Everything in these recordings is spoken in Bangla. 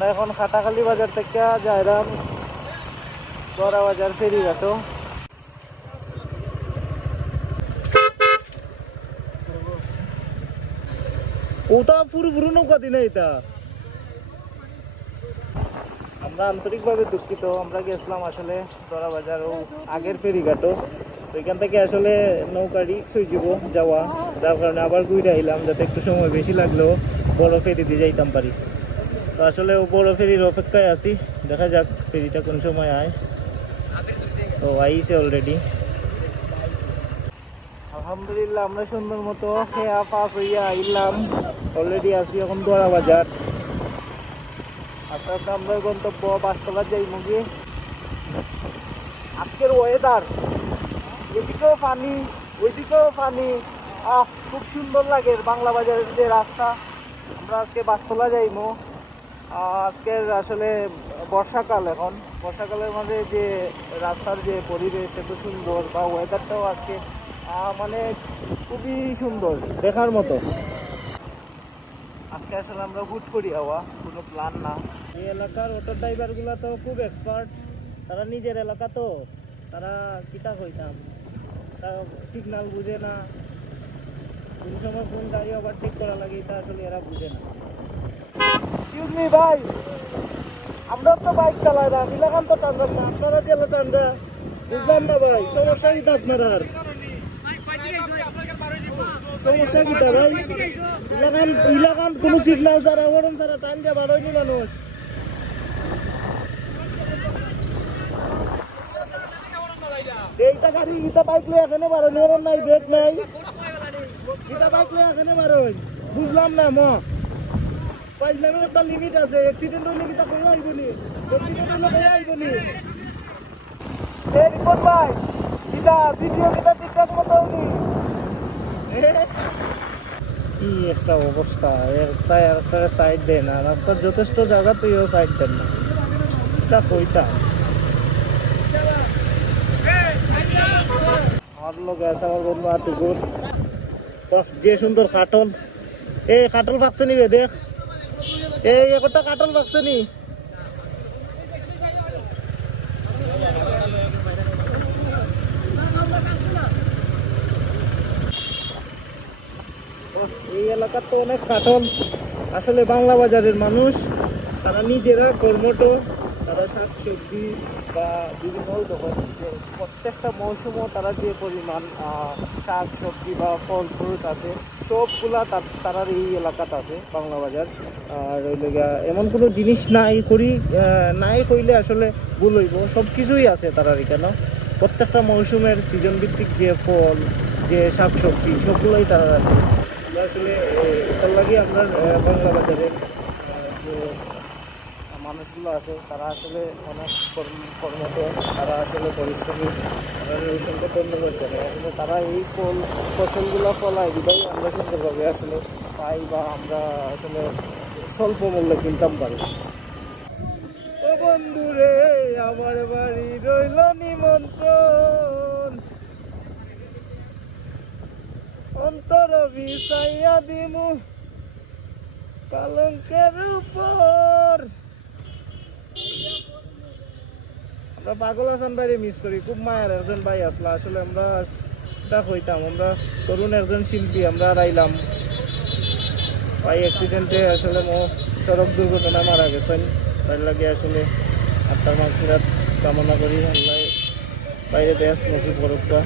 আমরা এখন খাটাখালি বাজার থেকে যাইলাম বড়া বাজার ফেরিঘাটও ওটা পুরো পুরো নৌকা দিনে এটা। আমরা আন্তরিকভাবে দুঃখিত, আমরা গেছিলাম আসলে দরা বাজার ও আগের ফেরিঘাটও তো এখান থেকে আসলে নৌকা রিক্স হয়ে যাব, যাওয়া যার কারণে আবার ঘুরে আইলাম, যাতে একটু সময় বেশি লাগলেও বড় ফেরি দিয়ে যাইতাম পারি। তো আসলে বড় ফেরির অপেক্ষায় আছি। দেখা যাক ফেরিটা কোন সময় আয়। তো আইছে অলরেডি আলহামদুলিল্লাহ, আমরা সুন্দর মতো খেয়া পাস হইয়া আইলাম। অলরেডি আছি এখন দোয়া বাজার। আস্তে আস্তে আমরা গন্তব্য বাসতলা যাই মুগি আজকের ওয়েদার এদিকেও পানি ওইদিকেও পানি আহ, খুব সুন্দর লাগে বাংলা বাজারের যে রাস্তা। আমরা আজকে বাসতলা যাইমু। আজকের আসলে বর্ষাকাল এখন। বর্ষাকালের মাঝে যে রাস্তার যে পরিবেশ এত সুন্দর, বা ওয়েদারটাও আজকে মানে খুবই সুন্দর, দেখার মতো। আজকে আসলে আমরা হুট করি হওয়া, কোনো প্ল্যান না। এই এলাকার অটো ড্রাইভারগুলো তো খুব এক্সপার্ট তারা নিজের এলাকা তো, তারা কিতা কইতাম? তারা সিগন্যাল বুঝে না। কোন সময় কোন গাড়ি ওভারটেক করা লাগে, এটা আসলে এরা বুঝে না। এক্সকিউজ মি ভাই। আমরা তো বাইক চালাই না মিলাখান তো না। আপনারা জেলা টানরা বুঝলাম না ভাই? সমস্যা কি আপনার আর? সমস্যা কি ভাই ইলাকান ইলাকান কোনো সিগন্যাল ছাড়া ওরম ছাড়া টান দিয়ে বাড়ায়নি মানুষ। এইটা গাড়ি ইটা বাইক লয়ে এখানে ওরম নাই, ব্রেক নাই। ইটা বাইক লয়ে এখানে বাড়াই বুঝলাম না ম পাইলামের একটা লিমিট আছে অ্যাক্সিডেন্ট হইলে কিটা কই আইব নি? অ্যাক্সিডেন্ট হইলে কই আইব নি? এই রিপোর্ট ভাই কিটা ভিডিও কিটা ঠিকঠাক মতো হইনি কি একটা অবস্থা একটা একটা সাইড দেয় না রাস্তার যথেষ্ট জায়গাতেও সাইড দেন না। এটা কইতা আমার লোক আছে আমার বন্ধু যে সুন্দর কাটল এই কাটল পাকছে নি বে দেখ। এই একটা কাটল পাকছে নি। এই এলাকার তো অনেক কাটল আসলে বাংলা বাজারের মানুষ, তারা নিজেরা কর্মট তারা শাক সবজি বা বিভিন্ন তখন প্রত্যেকটা মৌসুমও তারা যে পরিমাণ শাক সবজি বা ফল ফ্রুট আছে সবগুলা তার- তারার এই এলাকাতে আছে বাংলা বাজার। আর ওই লেগা এমন কোনো জিনিস নাই করি নাই কইলে আসলে ভুল হইব। সব কিছুই আছে তারার এখানে। প্রত্যেকটা মৌসুমের সিজন ভিত্তিক যে ফল যে শাক সবজি সবগুলোই তারা আছে। আসলে এটার লাগে আহ, বাংলা বাজারে যে মানুষগুলো আছে, তারা আসলে অনেক কর্ম- কর্মঠ তারা আসলে পরিশ্রমী, তারা এই ফল, ফসলগুলো ফলায় বিধায় আমরা সুন্দরভাবে আসলে পাই বা আমরা আসলে স্বল্প মূল্যে কিনতাম পারি। ও বন্ধু রে আমার বাড়ি রইল নিমন্ত্রণ। অন্তর বিষাইয়া দিমু কলঙ্কের উপর। আমরা পাগল হাসান ভাইরে মিস করি। খুব মায়ের একজন ভাই আসলা। আসলে আমরা এটা হইতাম আমরা তরুণ একজন শিল্পী, আমরা রাইলাম ভাই অ্যাক্সিডেন্টে আসলে মো সড়ক দুর্ঘটনা মারা গেছেন। তার লাগে আসলে আত্মার মাগফিরাত কামনা করি। আল্লাহ বাইরে দেশ নসিব করুকা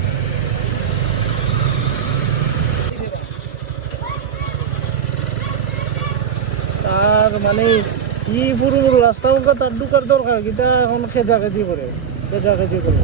তার মানে কি পুরো পুরো রাস্তা তার ঢুকার দরকার কিটা এখন খেজা খেজি করে, খেজা খেজি করে।